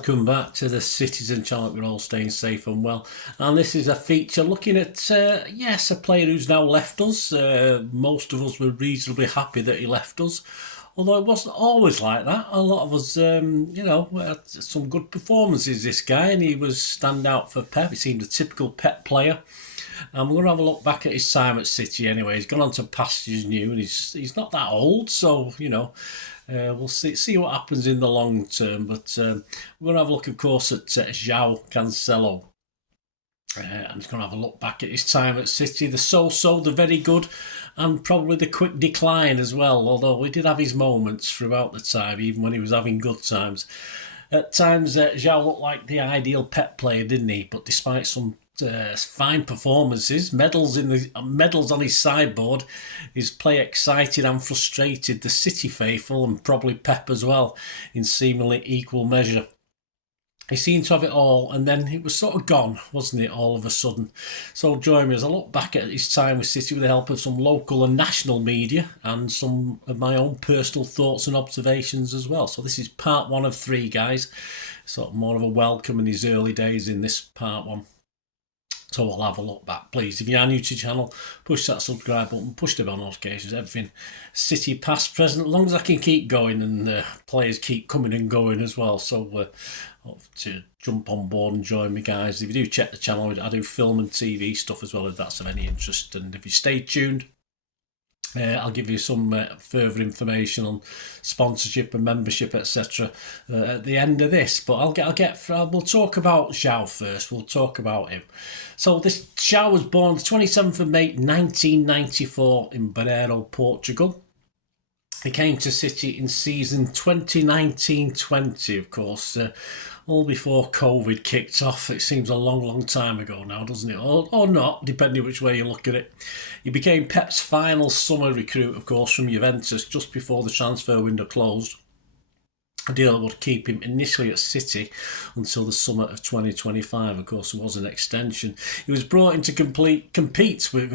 welcome back to the Citizen channel. We're all staying safe and well, and this is a feature looking at a player who's now left us. Most of us were reasonably happy that he left us, although it wasn't always like that. A lot of us had some good performances, this guy, and he was stand out for Pep. He seemed a typical Pep player. And we're going to have a look back at his time at City anyway. He's gone on to pastures new, and he's not that old, so we'll see what happens in the long term. But we're going to have a look, of course, at João Cancelo. And he's going to have a look back at his time at City, the so-so, the very good, and probably the quick decline as well, although he did have his moments throughout the time, even when he was having good times. At times, João looked like the ideal Pep player, didn't he? But despite some fine performances, medals on his sideboard, his play excited and frustrated the City faithful and probably Pep as well in seemingly equal measure. He seemed to have it all, and then it was sort of gone, wasn't it, all of a sudden? So join me as I look back at his time with City with the help of some local and national media and some of my own personal thoughts and observations as well. So this is part 1 of 3, guys. Sort of more of a welcome in his early days in this part 1. So we'll have a look back, please. If you are new to the channel, push that subscribe button, push the bell notifications, everything City past, present, as long as I can keep going and players keep coming and going as well. So hope to jump on board and join me, guys. If you do check the channel, I do film and TV stuff as well, if that's of any interest. And if you stay tuned, I'll give you some further information on sponsorship and membership, etc. At the end of this. But we'll talk about João first. We'll talk about him. So this João was born the 27th of May 1994 in Barreiro, Portugal. He came to City in season 2019-20, of course, all before COVID kicked off. It seems a long, long time ago now, doesn't it? Or not, depending which way you look at it. He became Pep's final summer recruit, of course, from Juventus just before the transfer window closed. A deal that would keep him initially at City until the summer of 2025. Of course, there was an extension. He was brought in to compete with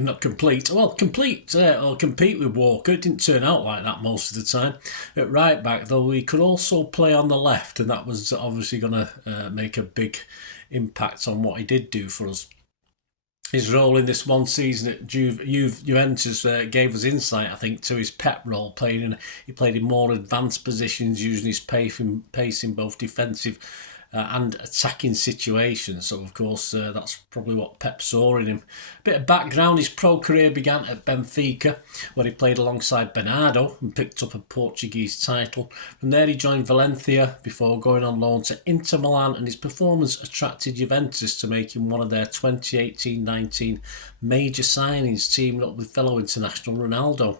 Walker. It didn't turn out like that most of the time. At right back, though, he could also play on the left, and that was obviously going to make a big impact on what he did do for us. His role in this one season at Juventus gave us insight, I think, to his Pep role. He played in more advanced positions, using his pace in both defensive and attacking situations. So, of course, that's probably what Pep saw in him. A bit of background: his pro career began at Benfica, where he played alongside Bernardo and picked up a Portuguese title. From there, he joined Valencia before going on loan to Inter Milan, and his performance attracted Juventus to make him one of their 2018-19 major signings, teaming up with fellow international Ronaldo.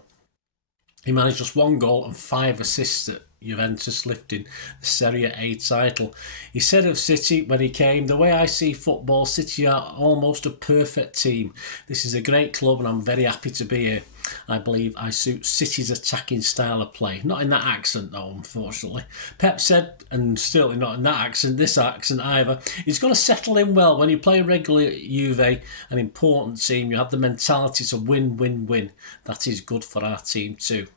He managed just 1 goal and 5 assists at Juventus, lifting the Serie A title. He said of City when he came, "The way I see football, City are almost a perfect team. This is a great club and I'm very happy to be here. I believe I suit City's attacking style of play." Not in that accent though, unfortunately. Pep said, and certainly not in this accent either, he's going to settle in well. When you play regularly at Juve, an important team, you have the mentality to win, win, win. That is good for our team too.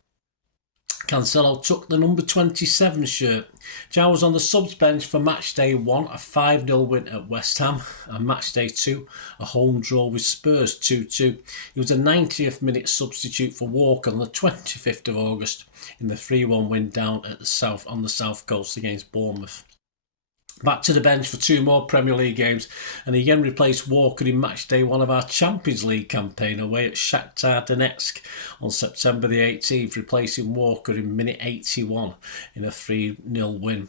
Cancelo took the number 27 shirt. João was on the subs bench for match day 1, a 5-0 win at West Ham, and match day 2, a home draw with Spurs 2-2. He was a 90th minute substitute for Walker on the 25th of August in the 3-1 win down at on the south coast against Bournemouth. Back to the bench for 2 more Premier League games, and he again replaced Walker in match day 1 of our Champions League campaign away at Shakhtar Donetsk on September the 18th, replacing Walker in minute 81 in a 3-0 win.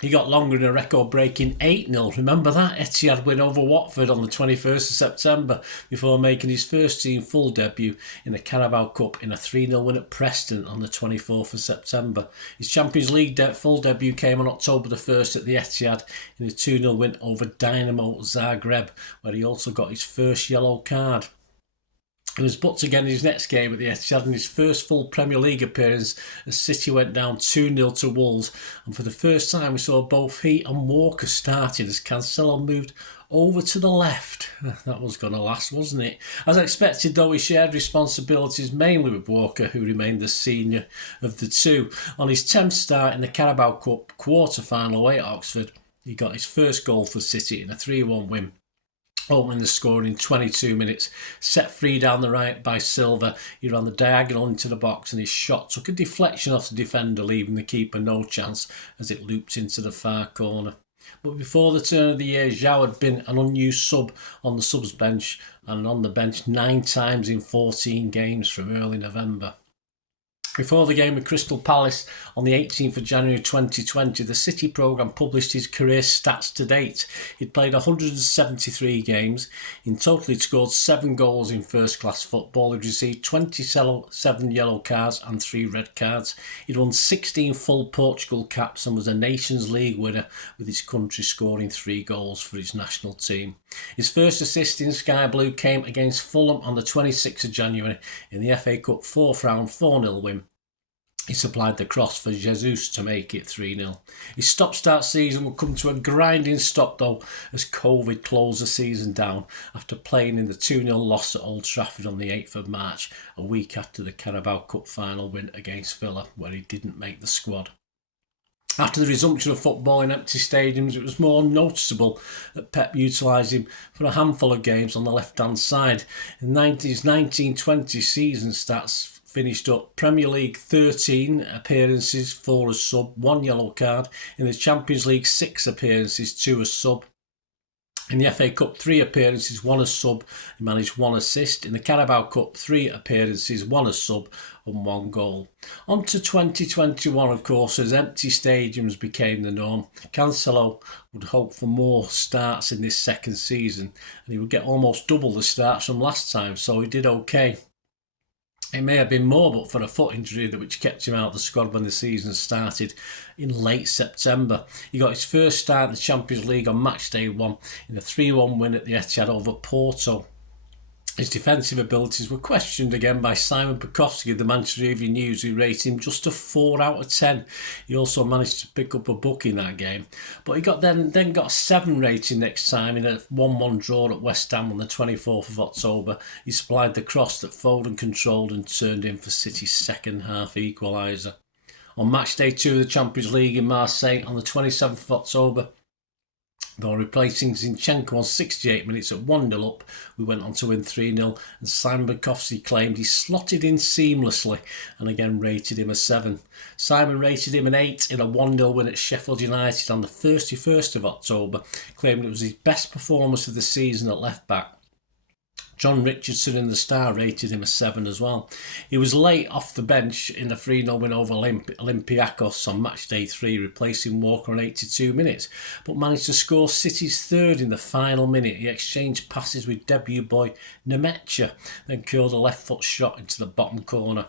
He got longer in a record-breaking 8-0. Remember that Etihad win over Watford on the 21st of September before making his first team full debut in the Carabao Cup in a 3-0 win at Preston on the 24th of September. His Champions League full debut came on October the 1st at the Etihad in a 2-0 win over Dynamo Zagreb, where he also got his first yellow card. He was booked again in his next game at the Etihad in his first full Premier League appearance as City went down 2-0 to Wolves, and for the first time we saw both he and Walker starting as Cancelo moved over to the left. That was going to last, wasn't it? As expected, though, he shared responsibilities mainly with Walker, who remained the senior of the two. On his 10th start in the Carabao Cup quarter-final away at Oxford, he got his first goal for City in a 3-1 win, opening the score in 22 minutes. Set free down the right by Silva, he ran the diagonal into the box and his shot took a deflection off the defender, leaving the keeper no chance as it looped into the far corner. But before the turn of the year, João had been an unused sub on the subs bench and on the bench 9 times in 14 games from early November. Before the game with Crystal Palace on the 18th of January 2020, the City programme published his career stats to date. He'd played 173 games. In total, he'd scored 7 goals in first-class football. He'd received 27 yellow cards and 3 red cards. He'd won 16 full Portugal caps and was a Nations League winner, with his country scoring 3 goals for his national team. His first assist in Sky Blue came against Fulham on the 26th of January in the FA Cup 4th round 4-0 win. He supplied the cross for Jesus to make it 3-0. His stop-start season would come to a grinding stop, though, as Covid closed the season down after playing in the 2-0 loss at Old Trafford on the 8th of March, a week after the Carabao Cup final win against Villa, where he didn't make the squad. After the resumption of football in empty stadiums, it was more noticeable that Pep utilised him for a handful of games on the left-hand side. In his 1920 season stats finished up Premier League 13 appearances, 4 as sub, 1 yellow card. In the Champions League 6 appearances, 2 as sub. In the FA Cup 3 appearances, 1 as sub, he managed 1 assist. In the Carabao Cup 3 appearances, 1 as sub and 1 goal. On to 2021, of course, as empty stadiums became the norm. Cancelo would hope for more starts in this second season and he would get almost double the starts from last time, so he did okay. It may have been more, but for a foot injury which kept him out of the squad when the season started in late September. He got his first start in the Champions League on match day 1 in a 3-1 win at the Etihad over Porto. His defensive abilities were questioned again by Simon Pekowski of the Manchester Evening News, who rated him just a 4 out of 10. He also managed to pick up a book in that game, but he then got a 7 rating next time in a 1-1 draw at West Ham on the 24th of October. He supplied the cross that Foden controlled and turned in for City's second half equaliser. On match day 2 of the Champions League in Marseille on the 27th of October, though replacing Zinchenko on 68 minutes at 1-0 up, we went on to win 3-0 and Simon Bukowski claimed he slotted in seamlessly and again rated him a 7. Simon rated him an 8 in a 1-0 win at Sheffield United on the 31st of October, claiming it was his best performance of the season at left back. John Richardson in the Star rated him a 7 as well. He was late off the bench in the 3-0 win over Olympiacos on match day 3, replacing Walker on 82 minutes, but managed to score City's 3rd in the final minute. He exchanged passes with debut boy Nemecha, then curled a left foot shot into the bottom corner.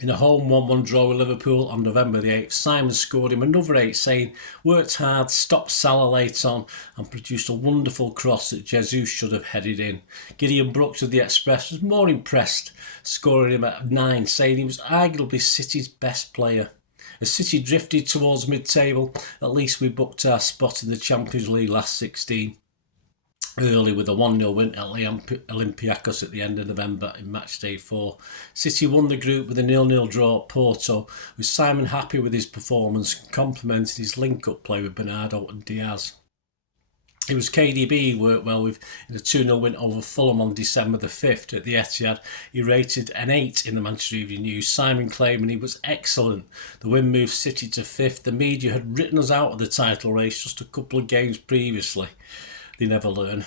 In a home 1-1 draw with Liverpool on November the 8th, Simon scored him another 8, saying, "Worked hard, stopped Salah late on and produced a wonderful cross that Jesus should have headed in." Gideon Brooks of the Express was more impressed, scoring him at 9, saying he was arguably City's best player. As City drifted towards mid-table, at least we booked our spot in the Champions League last 16. Early with a 1-0 win at Olympiacos at the end of November in match day 4. City won the group with a 0-0 draw at Porto, with Simon happy with his performance and complimented his link-up play with Bernardo and Diaz. It was KDB he worked well with in a 2-0 win over Fulham on December the 5th at the Etihad. He rated an 8 in the Manchester Evening News, Simon claiming he was excellent. The win moved City to 5th. The media had written us out of the title race just a couple of games previously. They never learn.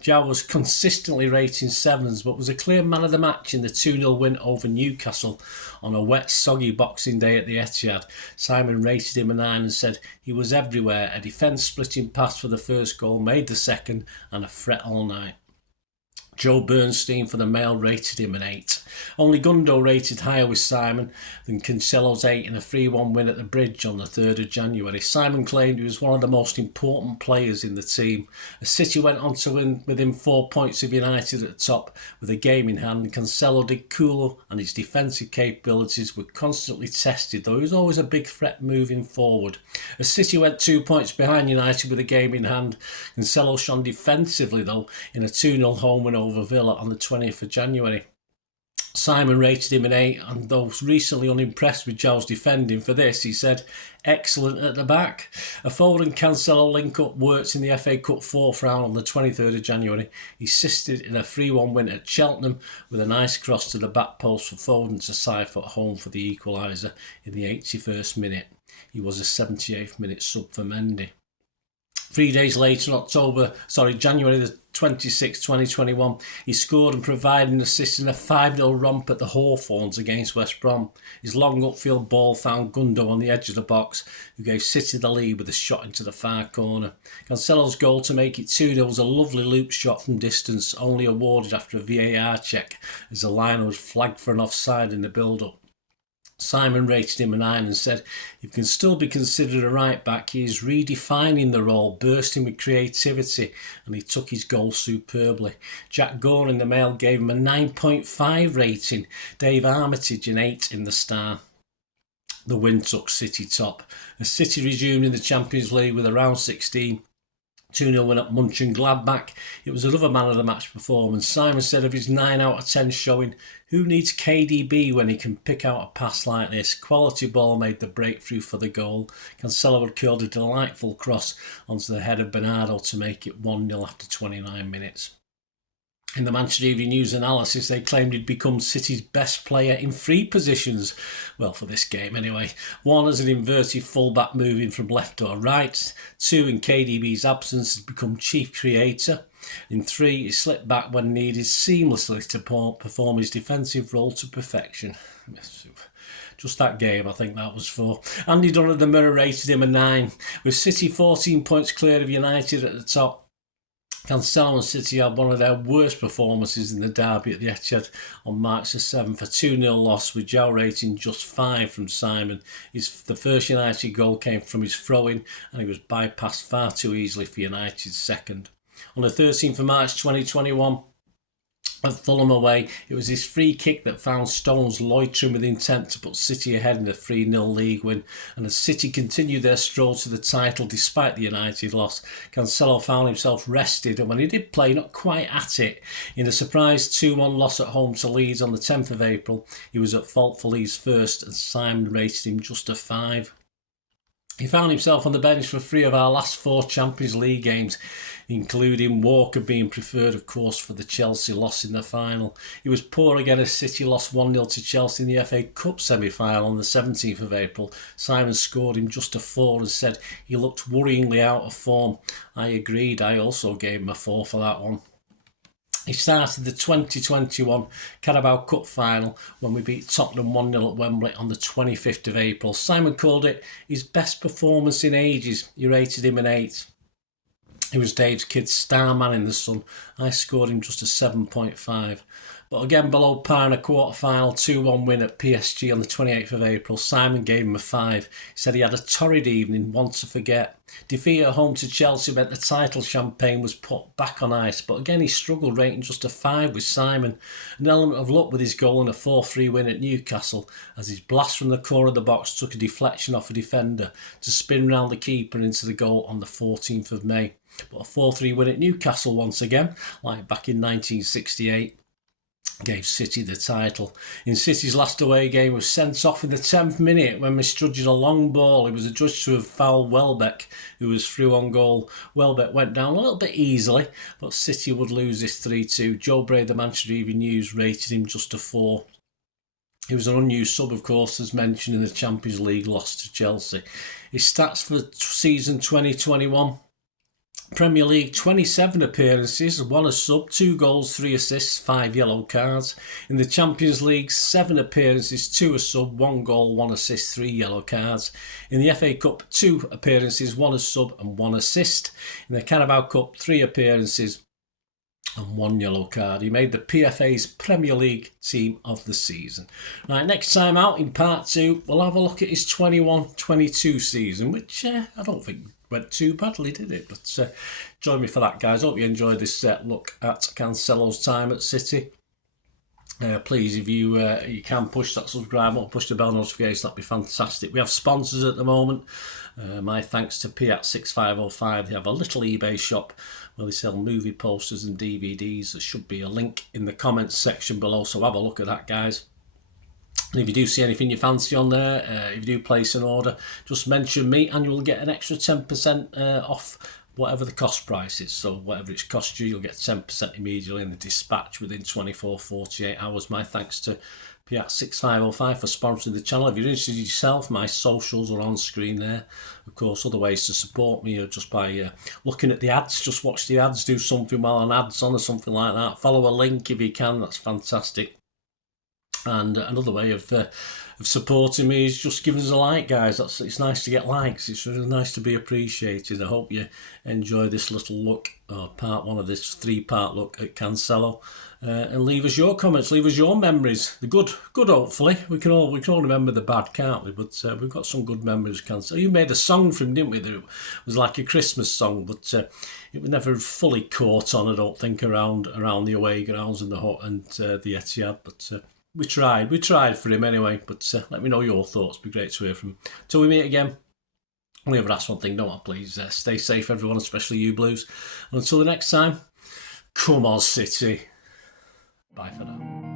João was consistently rating 7s, but was a clear man of the match in the 2-0 win over Newcastle on a wet, soggy Boxing Day at the Etihad. Simon rated him a 9 and said he was everywhere. A defence-splitting pass for the first goal, made the second, and a threat all night. Joe Bernstein for the Mail rated him an 8. Only Gundo rated higher with Simon than Cancelo's 8 in a 3-1 win at the Bridge on the 3rd of January. Simon claimed he was one of the most important players in the team. As City went on to win within 4 points of United at the top with a game in hand, Cancelo did cool and his defensive capabilities were constantly tested, though he was always a big threat moving forward. As City went 2 points behind United with a game in hand, Cancelo shone defensively though in a 2-0 home win over Villa on the 20th of January. Simon rated him an 8, and though recently unimpressed with Joe's defending for this, he said, excellent at the back. A Foden and Cancelo link-up worked in the FA Cup 4th round on the 23rd of January. He assisted in a 3-1 win at Cheltenham with a nice cross to the back post for Foden to siphon home for the equaliser in the 81st minute. He was a 78th minute sub for Mendy. 3 days later, January the 26th, 2021, he scored and provided an assist in a 5-0 romp at the Hawthorns against West Brom. His long upfield ball found Gundo on the edge of the box, who gave City the lead with a shot into the far corner. Cancelo's goal to make it 2-0 was a lovely loop shot from distance, only awarded after a VAR check, as the line was flagged for an offside in the build-up. Simon rated him a 9 and said, if he can still be considered a right back, he is redefining the role, bursting with creativity, and he took his goal superbly. Jack Gore in the Mail gave him a 9.5 rating, Dave Armitage an 8 in the Star. The win took City top. As City resumed in the Champions League with a round 16, 2-0 win at Mönchengladbach. It was another man of the match performance. Simon said of his 9 out of 10 showing, who needs KDB when he can pick out a pass like this? Quality ball made the breakthrough for the goal. Cancelo had curled a delightful cross onto the head of Bernardo to make it 1-0 after 29 minutes. In the Manchester Evening News analysis, they claimed he'd become City's best player in 3 positions. Well, for this game anyway. 1 as an inverted fullback moving from left or right. 2 in KDB's absence has become chief creator. In 3, he slipped back when needed seamlessly to perform his defensive role to perfection. Just that game, I think that was for. Andy Dunn of the Mirror rated him a 9. With City 14 points clear of United at the top, Cancelo and City had one of their worst performances in the derby at the Etihad on March the 7th, a 2-0 loss with Joe rating just 5 from Simon. The first United goal came from his throw-in and he was bypassed far too easily for United's second. On the 13th of March 2021, at Fulham away, it was his free kick that found Stones loitering with intent to put City ahead in a 3-0 league win. And as City continued their stroll to the title despite the United loss, Cancelo found himself rested, and when he did play, not quite at it. In a surprise 2-1 loss at home to Leeds on the 10th of April, he was at fault for Leeds first, and Simon rated him just a 5. He found himself on the bench for 3 of our last 4 Champions League games, including Walker being preferred, of course, for the Chelsea loss in the final. He was poor again as City lost 1-0 to Chelsea in the FA Cup semi-final on the 17th of April. Simon scored him just a 4 and said he looked worryingly out of form. I agreed, I also gave him a 4 for that one. He started the 2021 Carabao Cup final when we beat Tottenham 1-0 at Wembley on the 25th of April. Simon called it his best performance in ages. He rated him an 8. He was Dave's kid's star man in the Sun. I scored him just a 7.5. But again below par in a quarter-final 2-1 win at PSG on the 28th of April, Simon gave him a 5. He said he had a torrid evening, one to forget. Defeat at home to Chelsea meant the title champagne was put back on ice, but again he struggled, rating just a 5 with Simon. An element of luck with his goal in a 4-3 win at Newcastle, as his blast from the corner of the box took a deflection off a defender to spin round the keeper into the goal on the 14th of May. But a 4-3 win at Newcastle once again, like back in 1968. Gave City the title. In City's last away game, was sent off in the 10th minute when misjudging a long ball. He was adjudged to have fouled Welbeck, who was through on goal. Welbeck went down a little bit easily, but City would lose this 3-2. Joe Bray, the Manchester Evening News, rated him just a 4. He was an unused sub, of course, as mentioned in the Champions League loss to Chelsea. His stats for season 2021. Premier League, 27 appearances, 1 as sub, 2 goals, 3 assists, 5 yellow cards. In the Champions League, 7 appearances, 2 as sub, 1 goal, 1 assist, 3 yellow cards. In the FA Cup, 2 appearances, 1 as sub and 1 assist. In the Carabao Cup, 3 appearances, and 1 yellow card. He made the PFA's Premier League Team of the Season. Right, next time out in part 2, we'll have a look at his 21-22 season, which I don't think went too badly, did it? But join me for that, guys. Hope you enjoyed this look at Cancelo's time at City. Please, if you can push that subscribe button, push the bell notification, that'd be fantastic. We have sponsors at the moment. My thanks to P6505. They have a little eBay shop where they sell movie posters and DVDs. There should be a link in the comments section below, so have a look at that, guys. And if you do see anything you fancy on there, if you do place an order, just mention me and you'll get an extra 10% off whatever the cost price is. So whatever it's cost you, you'll get 10% immediately in the dispatch within 48 hours. My thanks to P6505 for sponsoring the channel. If you're interested yourself, my socials are on screen there. Of course, other ways to support me are just by looking at the ads. Just watch the ads, do something while an ad's on or something like that. Follow a link if you can, that's fantastic. And another way of supporting me is just giving us a like, guys. It's nice to get likes. It's really nice to be appreciated. I hope you enjoy this little look, or part 1 of this 3-part look at Cancelo. And leave us your comments, leave us your memories. The good hopefully. We can all remember the bad, can't we? But we've got some good memories of Cancelo. You made a song for him, didn't we? That was like a Christmas song, but it was never fully caught on, I don't think, around the away grounds and the Etihad. But we tried for him anyway. But let me know your thoughts. It'd be great to hear from him. Till we meet again. Only ever ask one thing, don't I? Please stay safe, everyone, especially you Blues. And until the next time, come on, City. Bye for now.